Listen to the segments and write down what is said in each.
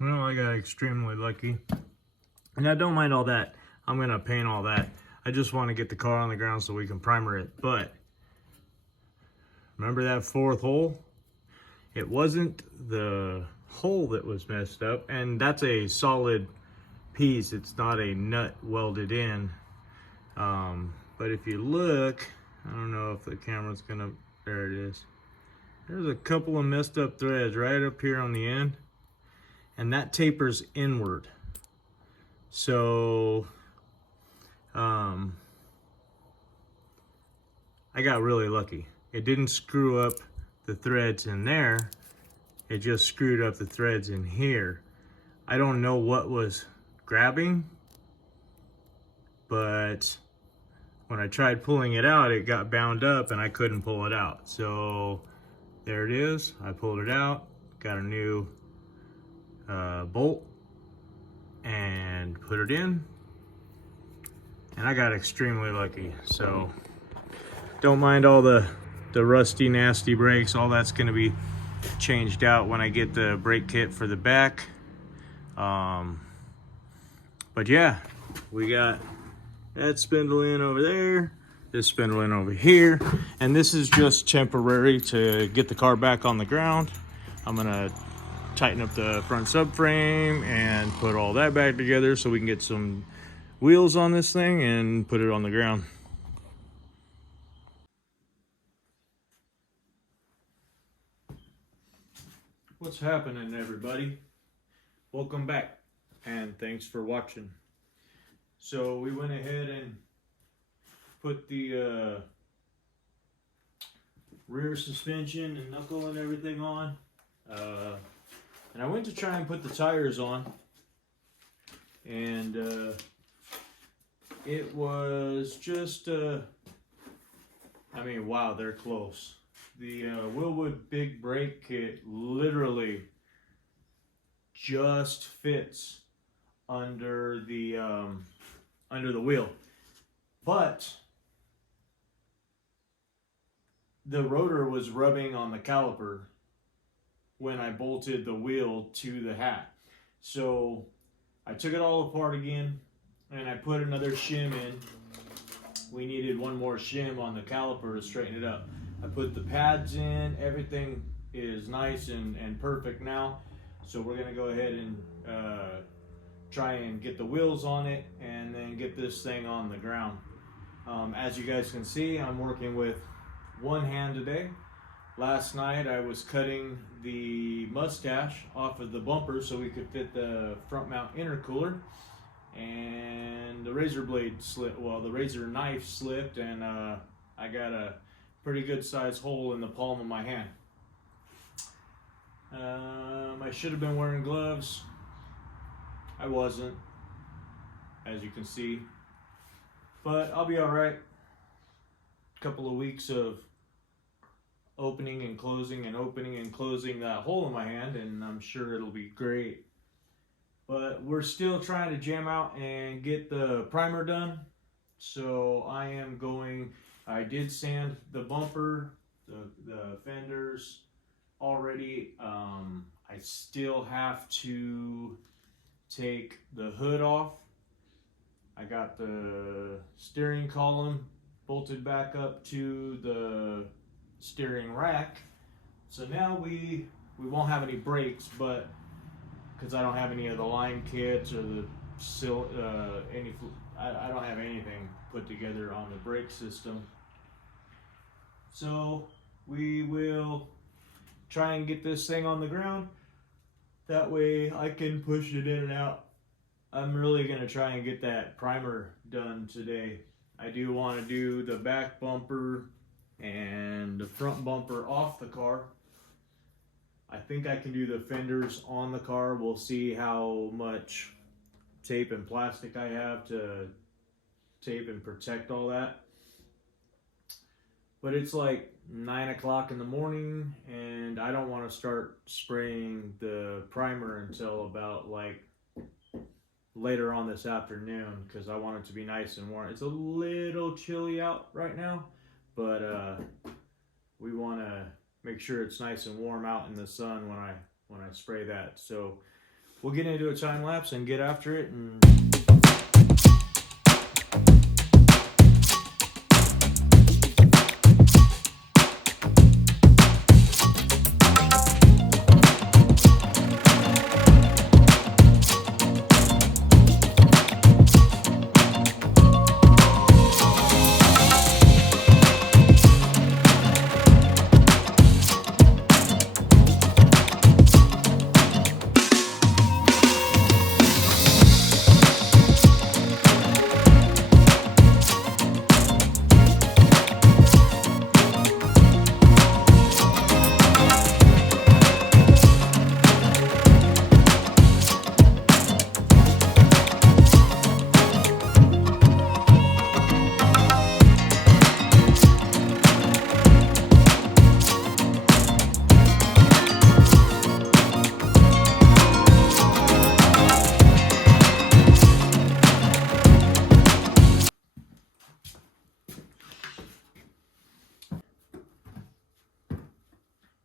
Well, I got extremely lucky. And I don't mind all that. I'm going to paint all that. I just want to get the car on the ground so we can primer it. But remember that fourth hole? It wasn't the hole that was messed up. And that's a solid piece. It's not a nut welded in. But if you look, I don't know if the camera's going to... There it is. There's a couple of messed up threads right up here on the end. And that tapers inward. So I got really lucky. It didn't screw up the threads in there. It just screwed up the threads in here. I don't know what was grabbing, but when I tried pulling it out, it got bound up and I couldn't pull it out. So there it is. I pulled it out, got a new bolt and put it in, and I got extremely lucky. So don't mind all the rusty nasty brakes. All that's going to be changed out when I get the brake kit for the back. But yeah, we got that spindle in over there, this spindle in over here, and this is just temporary to get the car back on the ground. I'm gonna tighten up the front subframe and put all that back together so we can get some wheels on this thing and put it on the ground. What's happening, everybody? Welcome back and thanks for watching. So we went ahead and put the rear suspension and knuckle and everything on. And I went to try and put the tires on, and it was just, I mean, wow, they're close. The Willwood Big Brake Kit literally just fits under the wheel, but the rotor was rubbing on the caliper when I bolted the wheel to the hat. So I took it all apart again and I put another shim in. We needed one more shim on the caliper to straighten it up. I put the pads in, everything is nice and perfect now. So we're gonna go ahead and try and get the wheels on it and then get this thing on the ground. As you guys can see, I'm working with one hand today. Last night I was cutting the mustache off of the bumper so we could fit the front mount intercooler, and the razor blade slipped, well, the razor knife slipped, and I got a pretty good sized hole in the palm of my hand. I should have been wearing gloves. I wasn't, as you can see, but I'll be all right. Couple of weeks of opening and closing and opening and closing that hole in my hand, and I'm sure it'll be great. But we're still trying to jam out and get the primer done. So I did sand the bumper, the fenders already. I still have to take the hood off. I got the steering column bolted back up to the steering rack. So now we won't have any brakes, but because I don't have any of the line kits or the I don't have anything put together on the brake system. So we will try and get this thing on the ground. That way I can push it in and out. I'm really going to try and get that primer done today. I do want to do the back bumper and the front bumper off the car. I think I can do the fenders on the car. We'll see how much tape and plastic I have to tape and protect all that. But it's like 9 o'clock in the morning and I don't want to start spraying the primer until about like later on this afternoon, because I want it to be nice and warm. It's a little chilly out right now, but we want to make sure it's nice and warm out in the sun when I spray that. So we'll get into a time lapse and get after it. And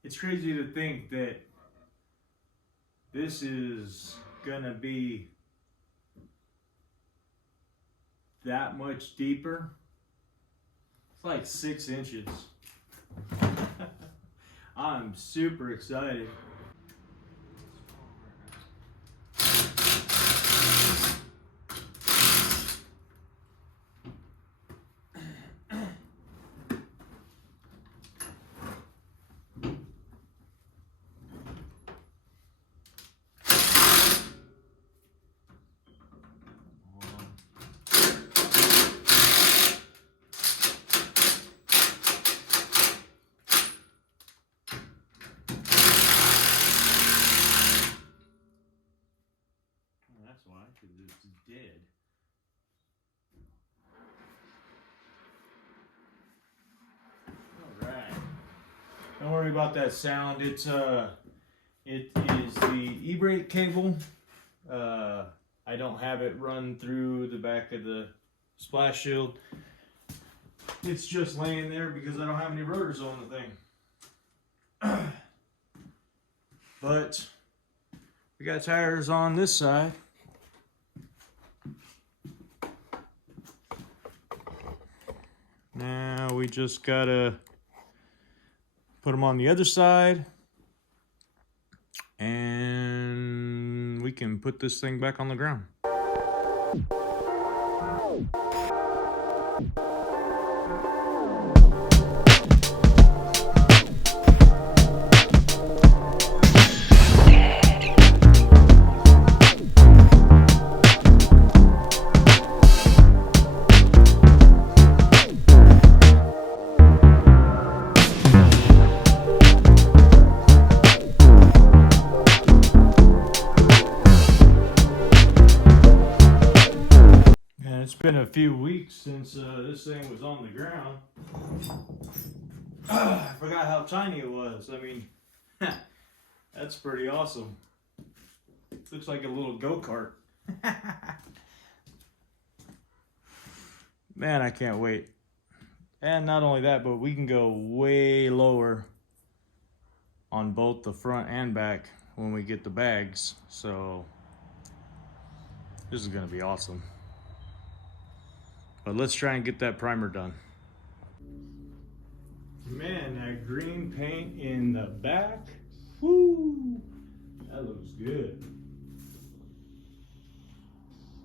it's crazy to think that this is gonna be that much deeper. It's like 6 inches. I'm super excited. That's why, because it's dead. All right. Don't worry about that sound. It is the e-brake cable. I don't have it run through the back of the splash shield. It's just laying there because I don't have any rotors on the thing. But we got tires on this side. Now we just gotta put them on the other side and we can put this thing back on the ground. It's been a few weeks since this thing was on the ground. I forgot how tiny it was. I mean, that's pretty awesome. Looks like a little go-kart. Man, I can't wait. And not only that, but we can go way lower on both the front and back when we get the bags. So this is going to be awesome. But let's try and get that primer done. Man, that green paint in the back, whoo, that looks good.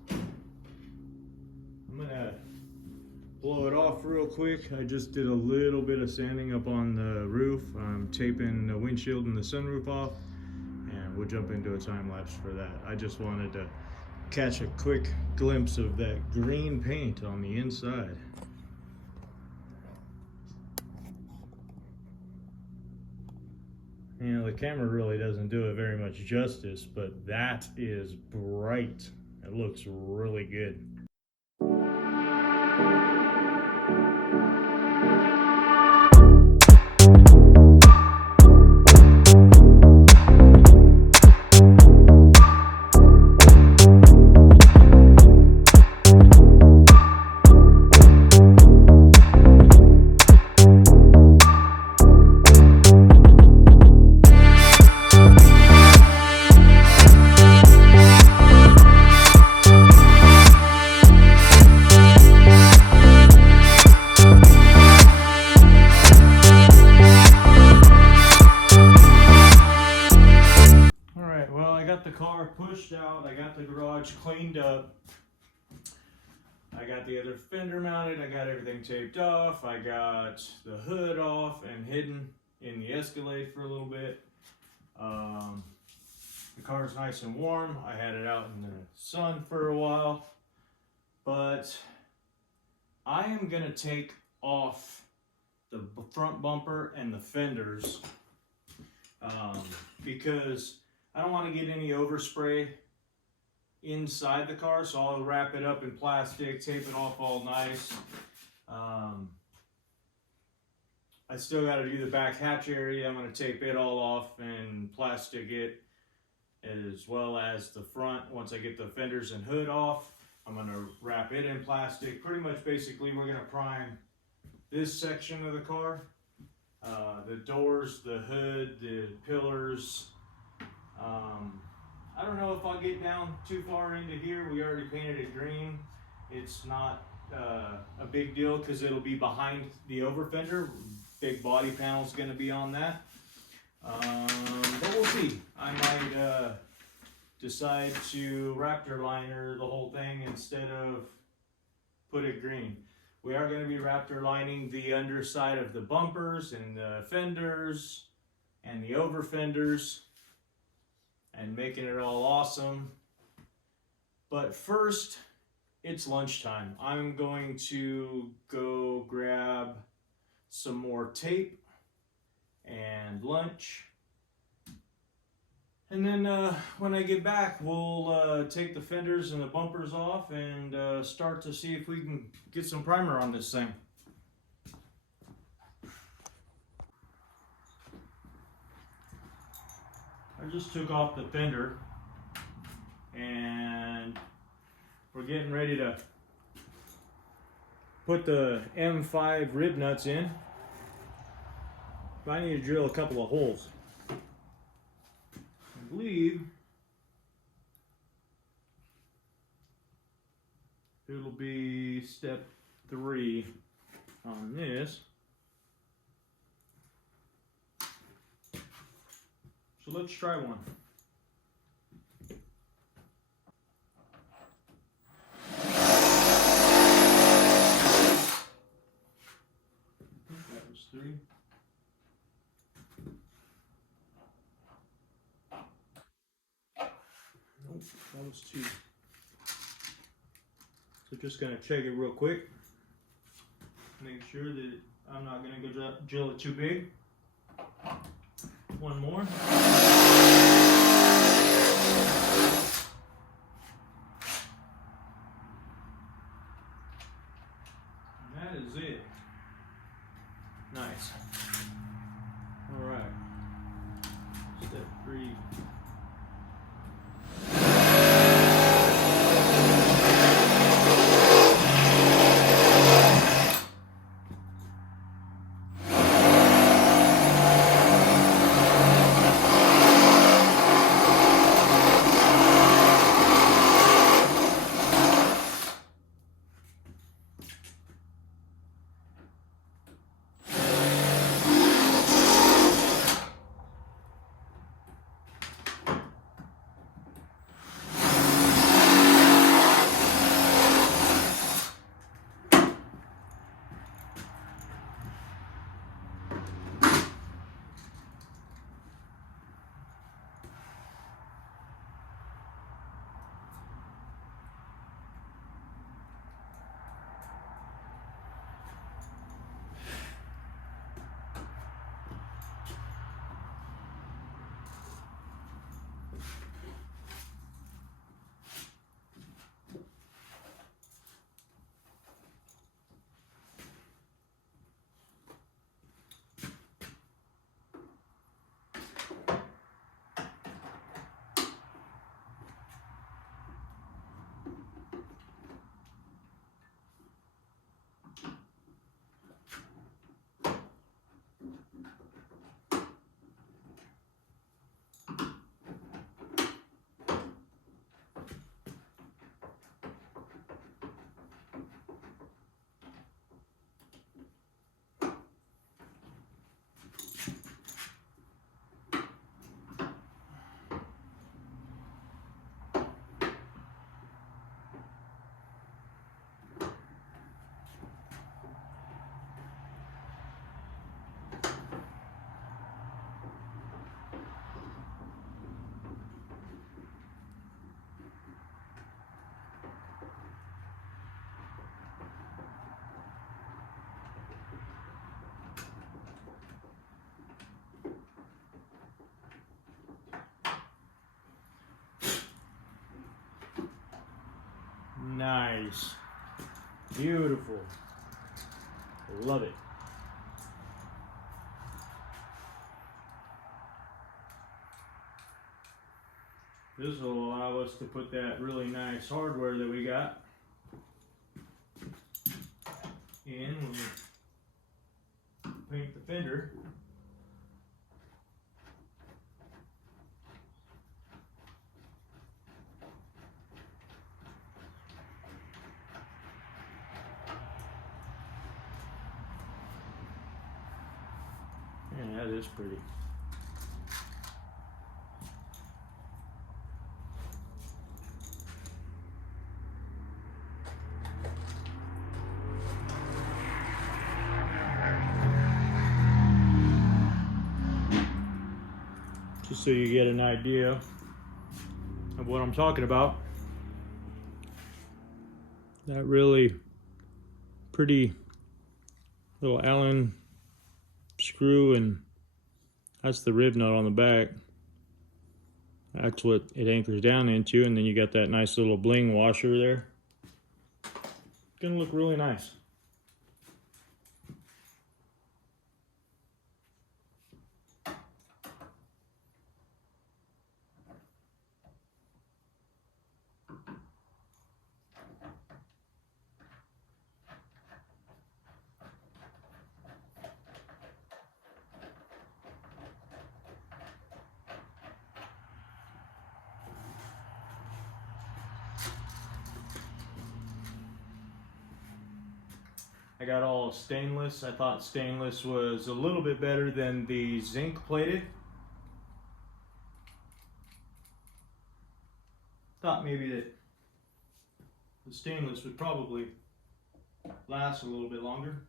I'm gonna blow it off real quick. I just did a little bit of sanding up on the roof. I'm taping the windshield and the sunroof off, and we'll jump into a time lapse for that. I just wanted to catch a quick glimpse of that green paint on the inside. You know, the camera really doesn't do it very much justice, but that is bright. It looks really good. car pushed out. I got the garage cleaned up. I got the other fender mounted. I got everything taped off. I got the hood off and hidden in the Escalade for a little bit. The car's nice and warm. I had it out in the sun for a while. But I am going to take off the front bumper and the fenders because I don't want to get any overspray inside the car, so I'll wrap it up in plastic, tape it off all nice. I still got to do the back hatch area. I'm going to tape it all off and plastic it, as well as the front. Once I get the fenders and hood off, I'm going to wrap it in plastic. Pretty much basically we're going to prime this section of the car, the doors, the hood, the pillars. I don't know if I'll get down too far into here. We already painted it green. It's not a big deal because it'll be behind the over fender. Big body panel's going to be on that. But we'll see. I might decide to Raptor liner the whole thing instead of put it green. We are going to be Raptor lining the underside of the bumpers and the fenders and the over fenders and making it all awesome. But first, it's lunchtime. I'm going to go grab some more tape and lunch. And then when I get back, we'll take the fenders and the bumpers off and start to see if we can get some primer on this thing. I just took off the fender and we're getting ready to put the M5 rib nuts in. I need to drill a couple of holes. I believe it'll be step 3 on this. So let's try one. That was 3. Nope, that was 2. So just gonna check it real quick. Make sure that I'm not gonna go drill it too big. One more. And that is it. Nice. All right. Step 3. Nice. Beautiful. Love it. This will allow us to put that really nice hardware that we got in when we paint the fender. Yeah, that is pretty. Just so you get an idea of what I'm talking about. That really pretty little Allen screw, and that's the rib nut on the back. That's what it anchors down into, and then you got that nice little bling washer there. Gonna look really nice. I got all stainless. I thought stainless was a little bit better than the zinc plated. Thought maybe that the stainless would probably last a little bit longer.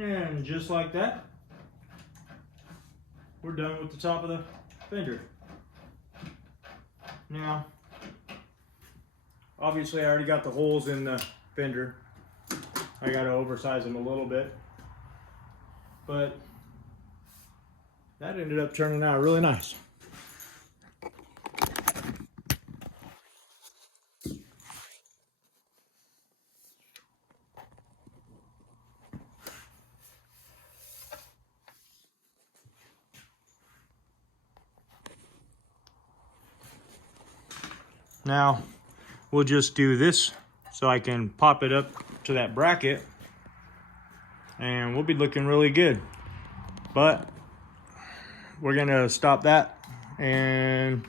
And just like that, we're done with the top of the fender. Now, obviously I already got the holes in the fender. I got to oversize them a little bit, but that ended up turning out really nice. Now, we'll just do this so I can pop it up to that bracket and we'll be looking really good. But we're gonna stop that and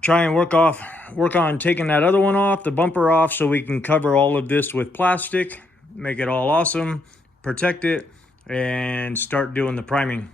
try and work on taking that other one off, the bumper off, so we can cover all of this with plastic, make it all awesome, protect it, and start doing the priming.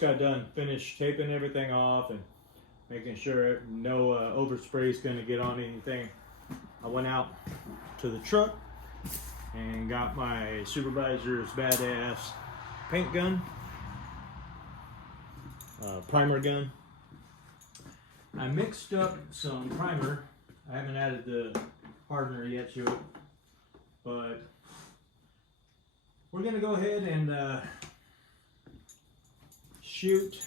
Got done finished taping everything off, and making sure no overspray is going to get on anything. I went out to the truck and got my supervisor's badass paint gun, primer gun. I mixed up some primer. I haven't added the hardener yet to it, but we're gonna go ahead and shoot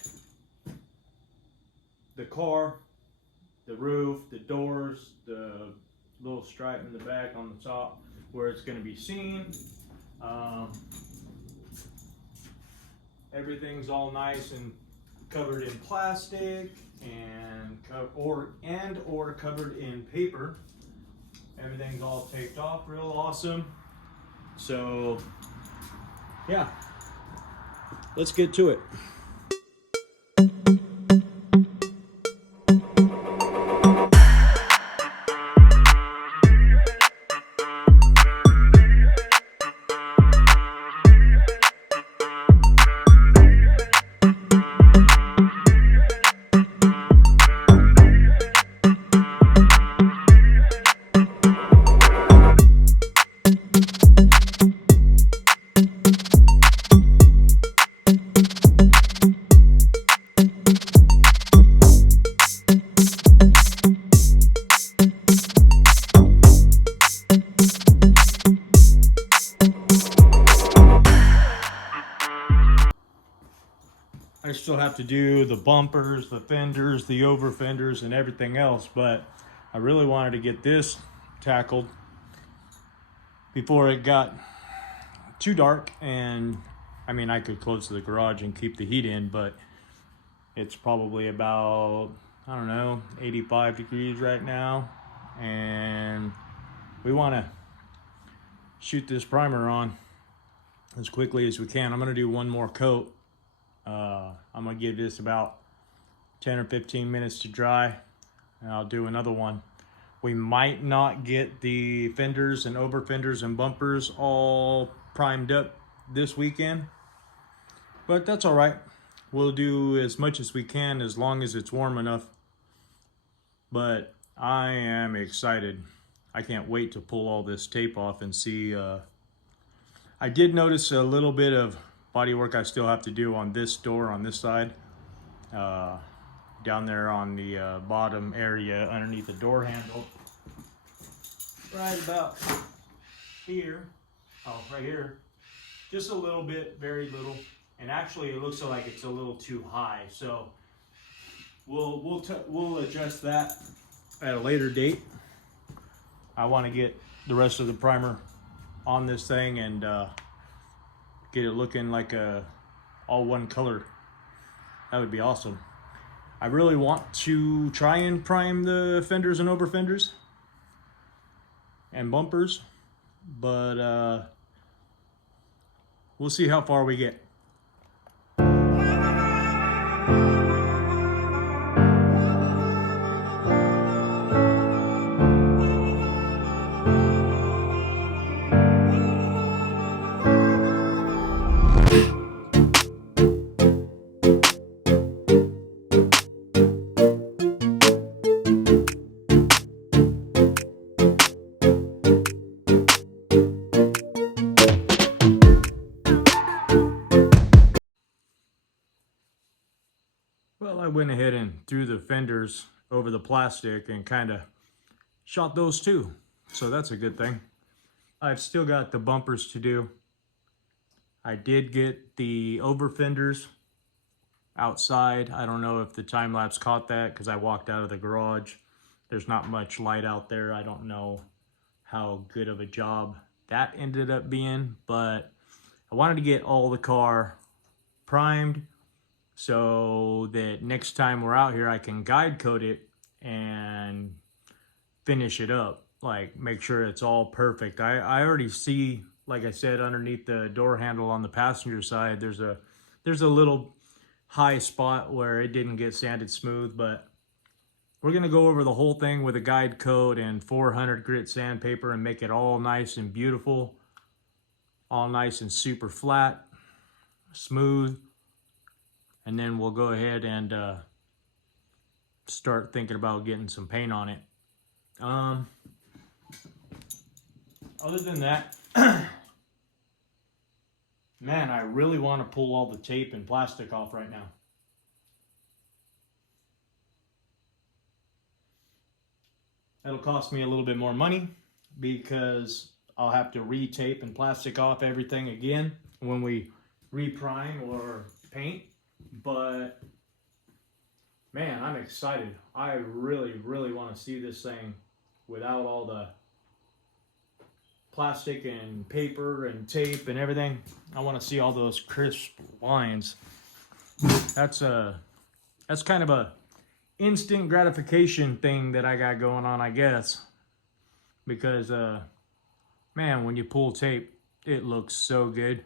the car, the roof, the doors, the little stripe in the back on the top where it's going to be seen. Everything's all nice and covered in plastic and or covered in paper. Everything's all taped off, real awesome. So yeah, let's get to it. I still have to do the bumpers, the fenders, the over fenders, and everything else, but I really wanted to get this tackled before it got too dark. And I mean, I could close the garage and keep the heat in, but it's probably about, I don't know, 85 degrees right now, and we want to shoot this primer on as quickly as we can. I'm going to do one more coat. I'm gonna give this about 10 or 15 minutes to dry, and I'll do another one. We might not get the fenders and over fenders and bumpers all primed up this weekend, but that's all right. We'll do as much as we can as long as it's warm enough. But I am excited. I can't wait to pull all this tape off and see. I did notice a little bit of body work I still have to do on this door on this side, down there on the bottom area underneath the door handle, right about here. Oh, right here, just a little bit, very little, and actually it looks like it's a little too high, so we'll adjust that at a later date. I want to get the rest of the primer on this thing and get it looking like a all one color. That would be awesome. I really want to try and prime the fenders and over fenders and bumpers, but we'll see how far we get. Well, I went ahead and threw the fenders over the plastic and kind of shot those too. So that's a good thing. I've still got the bumpers to do. I did get the over fenders outside. I don't know if the time lapse caught that because I walked out of the garage. There's not much light out there. I don't know how good of a job that ended up being, but I wanted to get all the car primed so that next time we're out here I can guide coat it and finish it up, like make sure it's all perfect. I already see, like I said, underneath the door handle on the passenger side there's a little high spot where it didn't get sanded smooth, but we're gonna go over the whole thing with a guide coat and 400 grit sandpaper and make it all nice and beautiful, all nice and super flat, smooth. And then we'll go ahead and start thinking about getting some paint on it. Other than that, man, I really want to pull all the tape and plastic off right now. That'll cost me a little bit more money because I'll have to retape and plastic off everything again when we reprime or paint. But man, I'm excited. I really, really want to see this thing without all the plastic and paper and tape and everything. I want to see all those crisp lines. That's kind of a instant gratification thing that I got going on, I guess, because man, when you pull tape, it looks so good.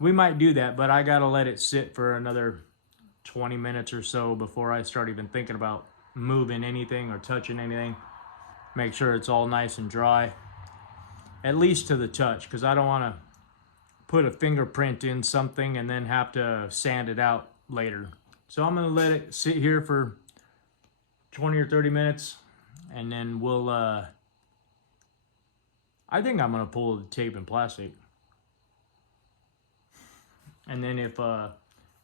We might do that, but I gotta let it sit for another 20 minutes or so before I start even thinking about moving anything or touching anything. Make sure it's all nice and dry, at least to the touch, because I don't want to put a fingerprint in something and then have to sand it out later. So I'm going to let it sit here for 20 or 30 minutes, and then we'll, I think I'm going to pull the tape and plastic. And then if I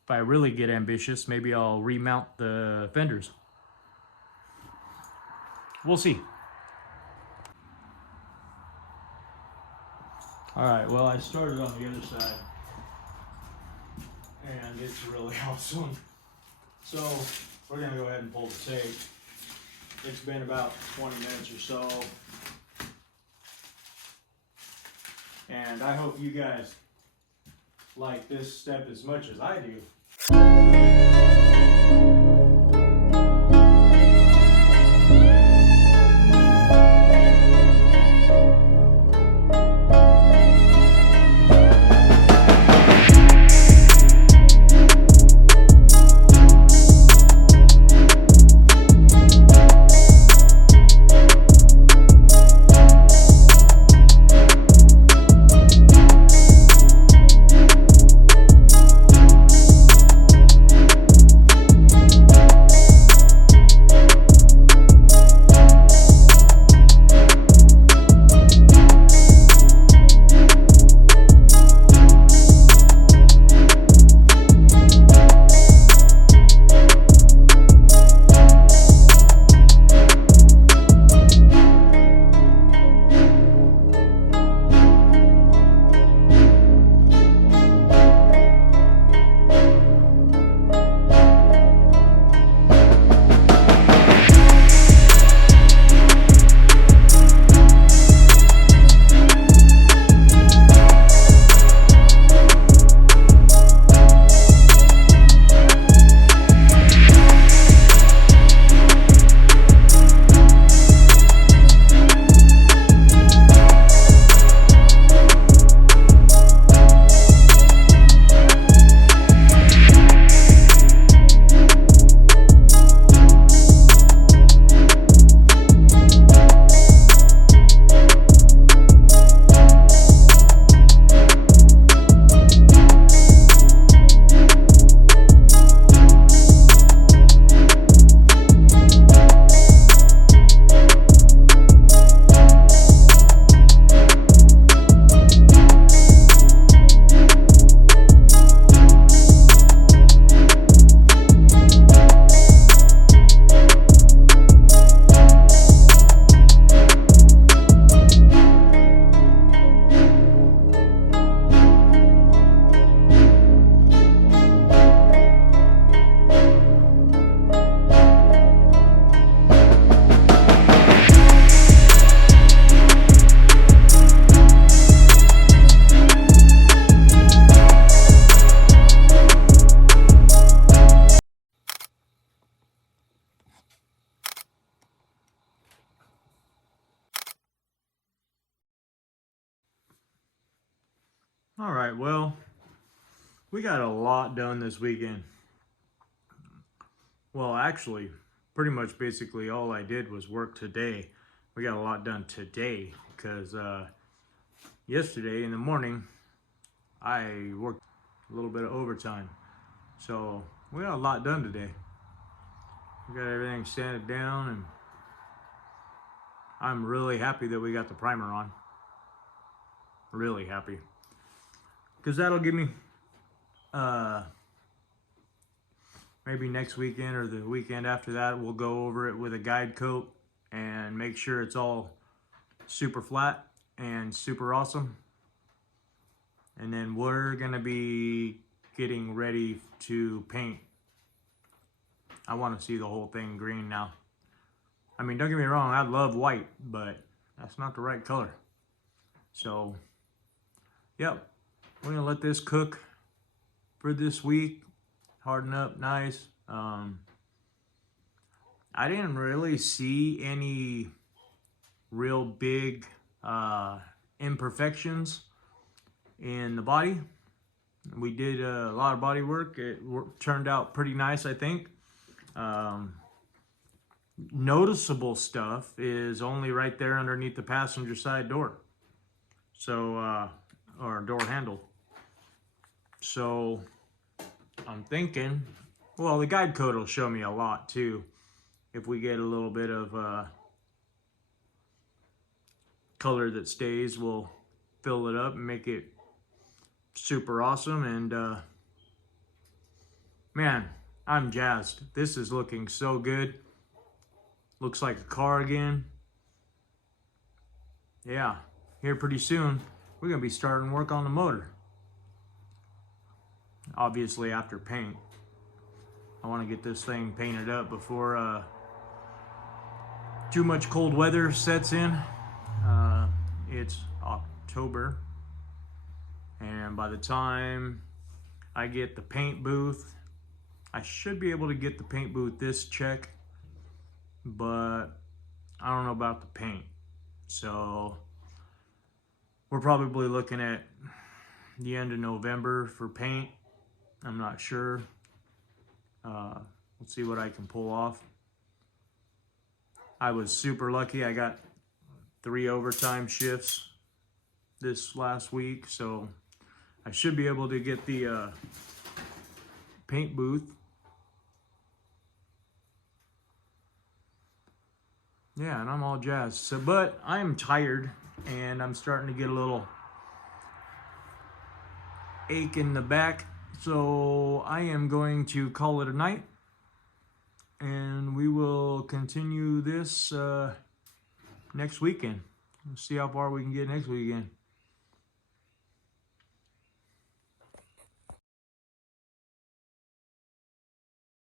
really get ambitious, maybe I'll remount the fenders. We'll see. All right, well, I started on the other side, and it's really awesome. So we're gonna go ahead and pull the tape. It's been about 20 minutes or so, and I hope you guys like this step as much as I do. All right, well, we got a lot done this weekend. Well, actually, pretty much basically all I did was work today. We got a lot done today because yesterday in the morning, I worked a little bit of overtime. So we got a lot done today. We got everything sanded down, and I'm really happy that we got the primer on. Really happy. Because that'll give me maybe next weekend or the weekend after that, we'll go over it with a guide coat and make sure it's all super flat and super awesome. And then we're gonna be getting ready to paint. I want to see the whole thing green now. I mean, don't get me wrong, I love white, but that's not the right color. So, yep, we're gonna let this cook for this week. Harden up nice. I didn't really see any real big imperfections in the body. We did a lot of body work. It turned out pretty nice, I think. Noticeable stuff is only right there underneath the passenger side door. So, or door handle. So, I'm thinking, well, the guide code will show me a lot too. If we get a little bit of color that stays, we'll fill it up and make it super awesome. And man, I'm jazzed. This is looking so good. Looks like a car again. Yeah, here pretty soon, we're gonna be starting work on the motor. Obviously after paint. I wanna get this thing painted up before too much cold weather sets in. It's October, and by the time I get the paint booth, I should be able to get the paint booth this check, but I don't know about the paint. So we're probably looking at the end of November for paint. I'm not sure. Let's see what I can pull off. I was super lucky. I got 3 overtime shifts this last week, so I should be able to get the paint booth. Yeah, and I'm all jazzed. So, but I'm tired, and I'm starting to get a little ache in the back. So I am going to call it a night, and we will continue this next weekend. We'll see how far we can get next weekend.